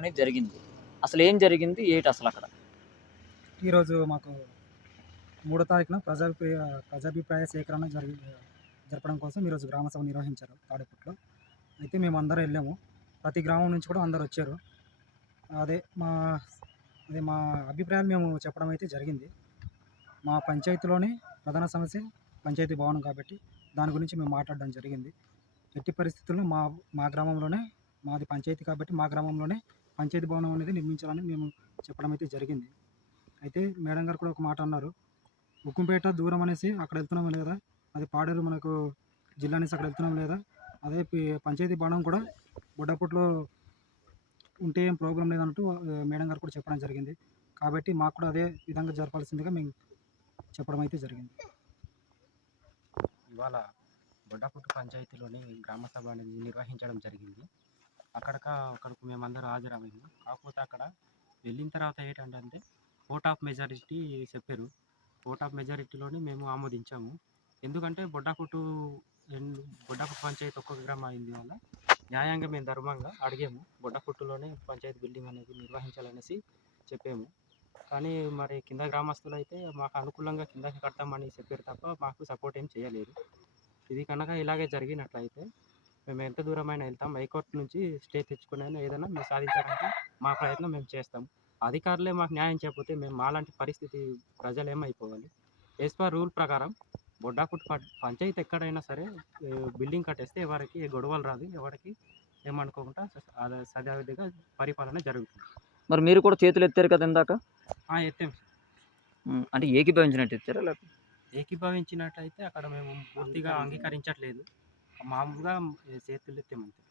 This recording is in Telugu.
అనేది జరిగింది. అసలు ఏం జరిగింది? ఏంటి అసలు అక్కడ? ఈరోజు మాకు మూడో తారీఖున ప్రజాభిప్రాయ ప్రజాభిప్రాయ సేకరణ జరిగి జరపడం కోసం ఈరోజు గ్రామ సభ నిర్వహించారు తాడేపట్లో. అయితే మేము అందరం వెళ్ళాము. ప్రతి గ్రామం నుంచి కూడా అందరు వచ్చారు. అదే మా అదే మా అభిప్రాయాలు మేము చెప్పడం అయితే జరిగింది. మా పంచాయతీలోని ప్రధాన సమస్య పంచాయతీ భవనం కాబట్టి దాని గురించి మేము మాట్లాడడం జరిగింది. ఎట్టి పరిస్థితుల్లో మా మా గ్రామంలోనే మాది పంచాయతీ కాబట్టి మా గ్రామంలోనే పంచాయతీ భవనం అనేది నిర్మించాలని మేము చెప్పడం అయితే జరిగింది. అయితే మేడం గారు కూడా ఒక మాట అన్నారు. ఉక్కుంపేట దూరం అనేసి అక్కడ వెళ్తున్నాం లేదా అది పాడేరు మనకు జిల్లా అనేసి అక్కడ వెళ్తున్నాం లేదా? అదే పంచాయతీ భవనం కూడా బుడ్డపుట్లో ఉంటే ఏం ప్రాబ్లం లేదంటూ మేడం గారు కూడా చెప్పడం జరిగింది. కాబట్టి మాకు కూడా అదే విధంగా జరపాల్సిందిగా మేము చెప్పడం అయితే జరిగింది. ఇవాళ బొడ్డపుట్టు పంచాయతీలోని గ్రామ సభ అనేది నిర్వహించడం జరిగింది. అక్కడక అక్కడికి మేమందరం హాజరమైంది కాకపోతే అక్కడ వెళ్ళిన తర్వాత ఏంటంటే ఓట్ ఆఫ్ మెజారిటీ చెప్పారు. ఓట్ ఆఫ్ మెజారిటీలోనే మేము ఆమోదించాము. ఎందుకంటే బొడ్డాకుట్టు ఎన్- పంచాయతీ ఒక్కొక్క గ్రామం అయింది వల్ల న్యాయంగా మేము ధర్మంగా అడిగాము. బొడ్డపుట్టులోనే పంచాయతీ బిల్డింగ్ అనేది నిర్వహించాలనేసి చెప్పాము. కానీ మరి కింద గ్రామస్తులు అయితే మాకు అనుకూలంగా కిందకి కడతామని చెప్పారు తప్ప మాకు సపోర్ట్ ఏం చేయలేదు. ఇది కనుక ఇలాగే జరిగినట్లయితే మేము ఎంత దూరమైనా వెళ్తాం. హైకోర్టు నుంచి స్టే తెచ్చుకుని అయినా ఏదైనా మేము సాధించడానికి మా ప్రయత్నం మేము చేస్తాం. అధికారులే మాకు న్యాయం చేయకపోతే మేము మాలాంటి పరిస్థితి ప్రజలు ఏమైపోవాలి? ఎస్ పర్ రూల్ ప్రకారం బొడ్డాకుట్ పంచాయతీ ఎక్కడైనా సరే బిల్డింగ్ కట్టేస్తే ఎవరికి గొడవలు రాదు. ఎవరికి ఏమనుకోకుండా సదావిధిగా పరిపాలన జరుగుతుంది. మరి మీరు కూడా చేతులు ఎత్తారు కదా ఇందాక? ఆ, ఎత్తాం. అంటే ఏకీభవించినట్టు ఎత్తారా లేకపోతే? ఏకీభవించినట్టయితే అక్కడ మేము పూర్తిగా అంగీకరించట్లేదు. మామూలుగా చేతులు ఎత్తామంతే